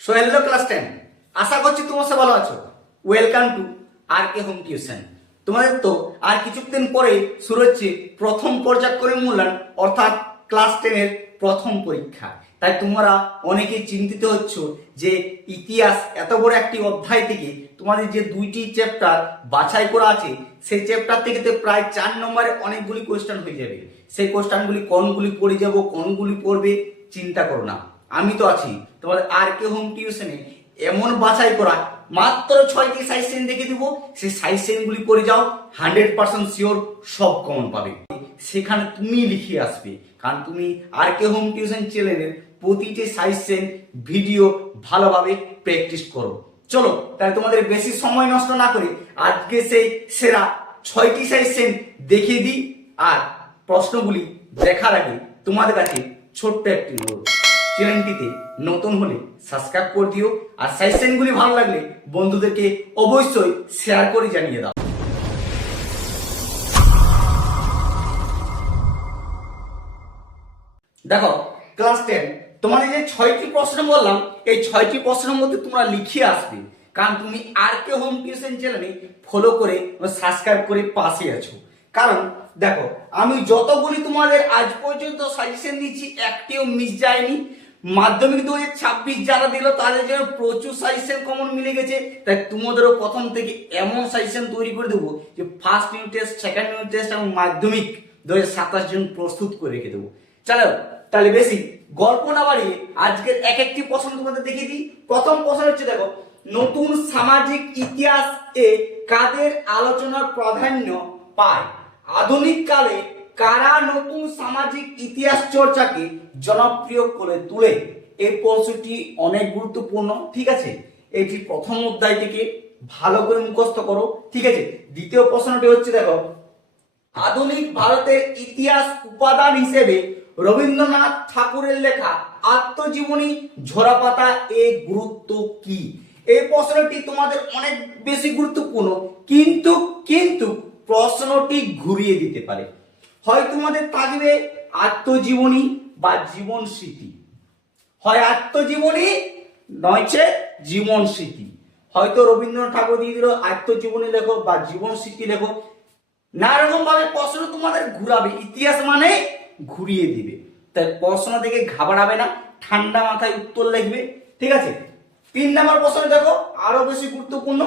So hello class 10, আশা করছি তোমরা সব ভালো আছো। Welcome to R K home tuition. তোমাদের তো আর কিছুদিন পরে শুরু হচ্ছে প্রথম পর্যায়ক্রমিক মূল্যায়ন অর্থাৎ ক্লাস 10 এর প্রথম পরীক্ষা। তাই তোমরা অনেকেই চিন্তিত হচ্ছ যে ইতিহাস এত বড় একটি অধ্যায় থেকে তোমাদের যে দুইটি চ্যাপ্টার বাছাই করা আছে সেই চ্যাপ্টার থেকে তো প্রায় 4 নম্বরে অনেকগুলি কোয়েশ্চেন হয়ে যাবে। সেই কোয়েশ্চেনগুলি কোনগুলি পড়ে যাব, কোনগুলি পড়বে চিন্তা করো না, আমি তো আছি। তোমাদের আর কে হোম টিউশনে এমন বাছাই করা মাত্র 6টি সাজেশন দেখে দিব, সেই সাজেশনগুলি পড়ে যাও, 100% শিওর সব কমন পাবে। সেখানে তুমি লিখে আসবে, কারণ তুমি আর কে হোম টিউশন চ্যানেলের প্রতিটি সাজেশন ভিডিও ভালোভাবে প্র্যাকটিস করো। চলো তাহলে তোমাদের বেশি সময় নষ্ট না করে আজকে সেই সেরা 6টি সাজেশন দেখিয়ে দিই। আর প্রশ্নগুলি দেখার আগে তোমাদের কাছে ছোট্ট একটি অনুরোধ, চ্যানেলটিতে নতুন হলে সাবস্ক্রাইব করে দিও, আর সাজেশনগুলি ভালো লাগলে বন্ধুদেরকে অবশ্যই শেয়ার করে জানিয়ে দাও। দেখো ক্লাস 10 তোমাদের যে 6টি প্রশ্ন বললাম, এই 6টি প্রশ্নের মধ্যে তোমরা লিখে আসবে, কারণ তুমি আর কে হোম টিউশন চ্যানেলে ফলো করে সাবস্ক্রাইব করে পাশে আছো। কারণ দেখো আমি যতগুলি তোমাদের আজ পর্যন্ত সাজেশন দিচ্ছি একটিও মিস যায়নি। মাধ্যমিক 2026 যারা দিল তাদের জন্য প্রচুর সাজেশন কমন মিলে গেছে, তাই তোমাদেরও প্রথম থেকে এমন সাজেশন তৈরি করে দেবো যে first unit test, second unit test এবং মাধ্যমিক 2027 জন্য প্রস্তুত করে রেখে দেবো। চলো তাহলে বেশি গল্প না বাড়িয়ে আজকের এক একটি প্রশ্ন তোমাদের দেখিয়ে দিই। প্রথম প্রশ্ন হচ্ছে, দেখো নতুন সামাজিক ইতিহাস এ কাদের আলোচনার প্রাধান্য পায়? আধুনিক কালে কারা নতুন সামাজিক ইতিহাস চর্চাকে জনপ্রিয় করে তোলে? এই প্রশ্নটি অনেক গুরুত্বপূর্ণ, ঠিক আছে? এটি প্রথম অধ্যায় থেকে ভালো করে মুখস্থ করো, ঠিক আছে? দ্বিতীয় প্রশ্নটি হচ্ছে, দেখো আধুনিক ভারতের ইতিহাস উপাদান হিসেবে রবীন্দ্রনাথ ঠাকুরের লেখা আত্মজীবনী ঝরাপাতা এর গুরুত্ব কি? এই প্রশ্নটি তোমাদের অনেক বেশি গুরুত্বপূর্ণ, কিন্তু কিন্তু প্রশ্নটি ঘুরিয়ে দিতে পারে। হয় তোমাদের থাকবে আত্মজীবনী বা জীবন স্মৃতি, হয় আত্মজীবনী নয়ছে জীবন স্মৃতি। হয়তো রবীন্দ্রনাথ ঠাকুর দিয়ে দিল আত্মজীবনী লেখো বা জীবন স্মৃতি লেখো, না রকম ভাবে প্রশ্ন তোমাদের ঘুরাবে, ইতিহাস মানে ঘুরিয়ে দিবে। তাই প্রশ্ন দেখে ঘাবড়াবে না, ঠান্ডা মাথায় উত্তর লিখবে, ঠিক আছে? 3 নম্বর প্রশ্ন দেখো আরো বেশি গুরুত্বপূর্ণ,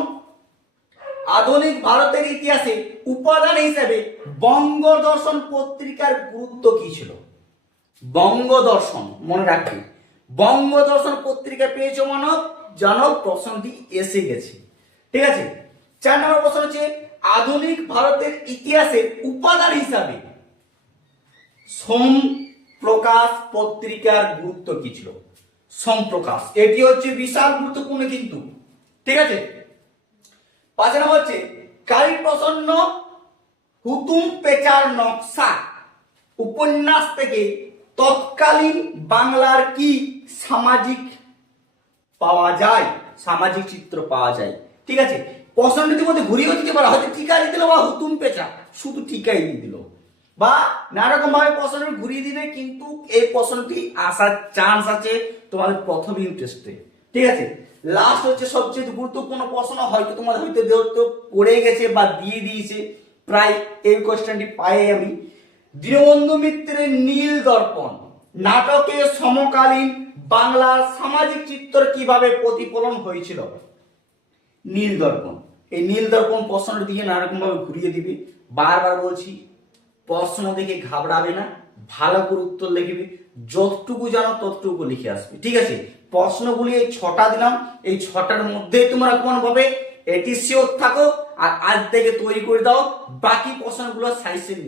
আধুনিক ভারতের ইতিহাসে উপাদান হিসেবে বঙ্গদর্শন পত্রিকার গুরুত্ব কি ছিল? বঙ্গদর্শন মনে রাখবে, বঙ্গদর্শন পত্রিকা পেয়েছো মানব জানো, প্রশ্নটি এসে গেছে, ঠিক আছে? 4 নম্বর প্রশ্ন হচ্ছে, আধুনিক ভারতের ইতিহাসের উপাদান হিসাবে সোমপ্রকাশ পত্রিকার গুরুত্ব কি ছিল? সোমপ্রকাশ, এটি হচ্ছে বিশাল গুরুত্বপূর্ণ কিন্তু, ঠিক আছে? 5 নম্বর হচ্ছে, কালীপ্রসন্ন হুতুম পেচার নকশা উপন্যাস থেকে তৎকালীন বাংলার কি সামাজিক পাওয়া যায়, সামাজিক চিত্র পাওয়া যায়, ঠিক আছে? প্রশ্নটির মধ্যে ঘুরিয়ে দিতে পারা, হয়তো টিকা দিয়ে দিল বা হুতুম পেঁচা শুধু টিকাই দিয়ে দিল, বা নানা রকম ভাবে প্রশ্নটি ঘুরিয়ে দিবে, কিন্তু এই প্রশ্নটি আসার চান্স আছে তোমাদের প্রথম ইউনিট টেস্টে, ঠিক আছে? লাস্ট হচ্ছে সবচেয়ে গুরুত্বপূর্ণ প্রশ্ন, হয়তো তোমাদের হয়তো পড়ে গেছে বা দিয়ে দিয়েছে, প্রায় এই কোশ্চেনটি পাই আমি। দীনবন্ধু মিত্রের নীল দর্পণ নাটকে সমকালীন বাংলার সামাজিক চিত্র কিভাবে প্রতিফলন হয়েছিল? নীল দর্পণ, এই নীল দর্পণ প্রশ্নটি দিয়ে নানারকম ভাবে ঘুরিয়ে দিবে। বারবার বলছি, প্রশ্ন দেখে ঘাবড়াবে না, ভালো করে উত্তর লিখবে, যতটুকু জানো ততটুকু লিখে আসবে, ঠিক আছে? প্রশ্নগুলি এই 6টা দিলাম, এই 6টার মধ্যেই তোমরা কোন ভাবে এটি শিওর থাকো, আর আজ থেকে তৈরি করে দাও বাকি প্রশ্নগুলো সাজেশন